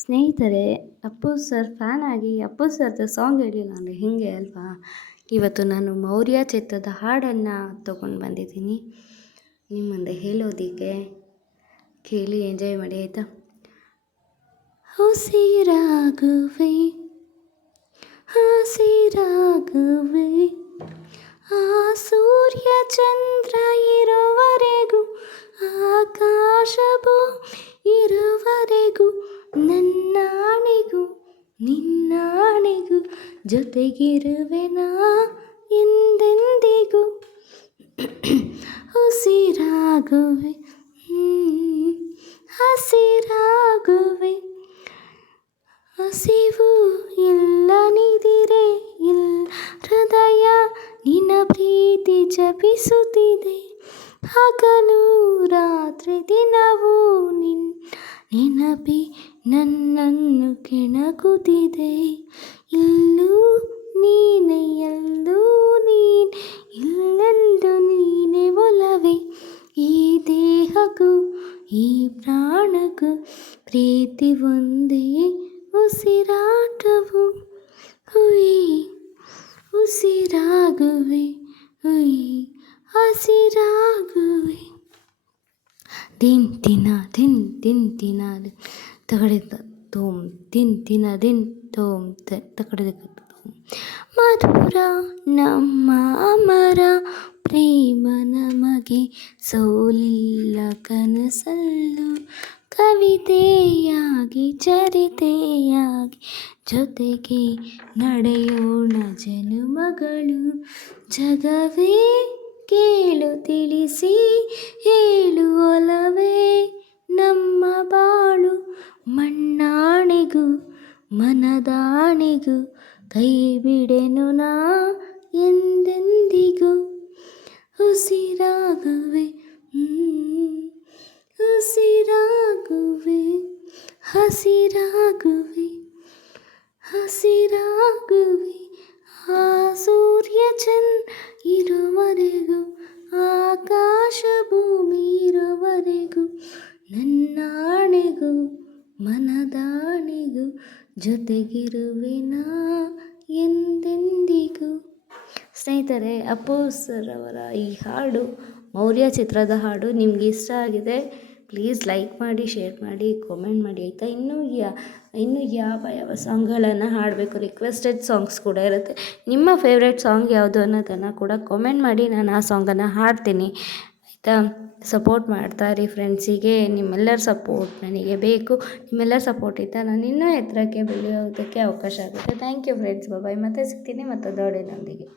ಸ್ನೇಹಿತರೆ, Appu sir fan ಆಗಿ ಅಪ್ಪು ಸರ್ದು ಸಾಂಗ್ ಹೇಳಿಲ್ಲ ಅಂದರೆ ಹೇಗೆ ಅಲ್ವಾ? ಇವತ್ತು ನಾನು ಮೌರ್ಯ ಚಿತ್ರದ ಹಾಡನ್ನು ತೊಗೊಂಡು ಬಂದಿದ್ದೀನಿ ನಿಮ್ಮ ಮುಂದೆ ಹೇಳೋದಕ್ಕೆ. ಕೇಳಿ ಎಂಜಾಯ್ ಮಾಡಿ ಆಯಿತಾ? ಉಸಿರಾಗುವೆ ಹಸಿರಾಗುವೆ ಆ ಸೂರ್ಯ ಚಂದ್ರ ಇರುವವರೆಗೂ, ಆಕಾಶವು ಇರುವವರೆಗೂ, ನನ್ನಾಣೆಗೂ ನಿನ್ನಾಣೆಗೂ ಜೊತೆಗಿರುವೆನಾ ಎಂದೆಂದಿಗೂ. ಉಸಿರಾಗುವೆ ಹಸಿರಾಗುವೆ, ಹಸಿವು ಇಲ್ಲ ನಿದಿರೆ ಇಲ್ಲ, ಹೃದಯ ನಿನ್ನ ಪ್ರೀತಿ ಜಪಿಸುತ್ತಿದೆ. ಹಗಲು ರಾತ್ರಿ ದಿನವೂ ನೆನಪಿ ನನ್ನನ್ನು ಕೆಣಕುತ್ತಿದೆ. ಇಲ್ಲೂ ನೀನೆ ಎಲ್ಲೂ ನೀನೆ, ಇಲ್ಲೆಂದು ನೀನೆ ಒಲವೇ. ಈ ದೇಹಕ್ಕೂ ಈ ಪ್ರಾಣಕ್ಕೂ ಪ್ರೀತಿ ಒಂದೇ ಉಸಿರಾಟವು. ಹುಯಿ ಉಸಿರಾಗುವೆ ಹುಯಿ ಹಸಿರಾಗುವೆ. ದಿನ ದಿನ ತಗಡಿದ ತೋಮ್ ದಿನ ತೋಮ್ ತಗಡಿದ ತೋಮ್. ಮಧುರ ನಮ್ಮ ಅಮರ ಪ್ರೇಮ ನಮಗೆ ಸೋಲಿಲ್ಲ ಕನಸಲ್ಲೂ. ಕವಿತೆಯಾಗಿ ಚರಿತೆಯಾಗಿ ಜೊತೆಗೆ ನಡೆಯೋಣ ಜನುಮಗಳು. ಜಗವೇ ಕೇಳು ತಿಳಿಸಿ ಹೇಳು ಒಲವೇ ನಮ್ಮ ಬಾಳು. ಮಣ್ಣಾಣೆಗೂ ಮನದಾಣೆಗೂ ಕೈ ಬಿಡೆನು ನಾ ಎಂದೆಂದಿಗೂ. ಉಸಿರಾಗುವೆ ಉಸಿರಾಗುವೆ ಹಸಿರಾಗುವೆ ಹಸಿರಾಗುವೆ. ಆ ಸೂರ್ಯ ಚಂದ್ರ ಇರುವವರೆಗೂ, ಆಕಾಶ ಭೂಮಿ ಇರುವವರೆಗೂ, ನನ್ನಾಣೆಗೂ ಮನದಾಣೆಗೂ ಜೊತೆಗಿರುವೆನಾ ಎಂದೆಂದಿಗೂ. ಸ್ನೇಹಿತರೆ, ಅಪ್ಪು ಸರ್ ಅವರ ಈ ಹಾಡು, ಮೌರ್ಯ ಚಿತ್ರದ ಹಾಡು ನಿಮ್ಗೆ ಇಷ್ಟ ಆಗಿದೆ ಪ್ಲೀಸ್ ಲೈಕ್ ಮಾಡಿ, ಶೇರ್ ಮಾಡಿ, ಕಾಮೆಂಟ್ ಮಾಡಿ ಆಯಿತಾ? ಇನ್ನೂ ಯಾವ ಸಾಂಗ್ಗಳನ್ನು ಹಾಡಬೇಕು, ರಿಕ್ವೆಸ್ಟೆಡ್ ಸಾಂಗ್ಸ್ ಕೂಡ ಇರುತ್ತೆ. ನಿಮ್ಮ ಫೇವ್ರೆಟ್ ಸಾಂಗ್ ಯಾವುದು ಅನ್ನೋದನ್ನು ಕೂಡ ಕಾಮೆಂಟ್ ಮಾಡಿ, ನಾನು ಆ ಸಾಂಗನ್ನು ಹಾಡ್ತೀನಿ ಆಯಿತಾ? ಸಪೋರ್ಟ್ ಮಾಡ್ತಾಯಿರಿ ಫ್ರೆಂಡ್ಸಿಗೆ. ನಿಮ್ಮೆಲ್ಲರ ಸಪೋರ್ಟ್ ನನಗೆ ಬೇಕು. ನಿಮ್ಮೆಲ್ಲರ ಸಪೋರ್ಟ್ ಇದ್ದ ನಾನು ಇನ್ನೂ ಎತ್ತರಕ್ಕೆ ಬೆಳೆಯೋದಕ್ಕೆ ಅವಕಾಶ ಆಗುತ್ತೆ. Thank you friends. ಬಾಯ್. ಮತ್ತೆ ಸಿಗ್ತೀನಿ ಮತ್ತೊಂದು ಹಾಡಿನೊಂದಿಗೆ.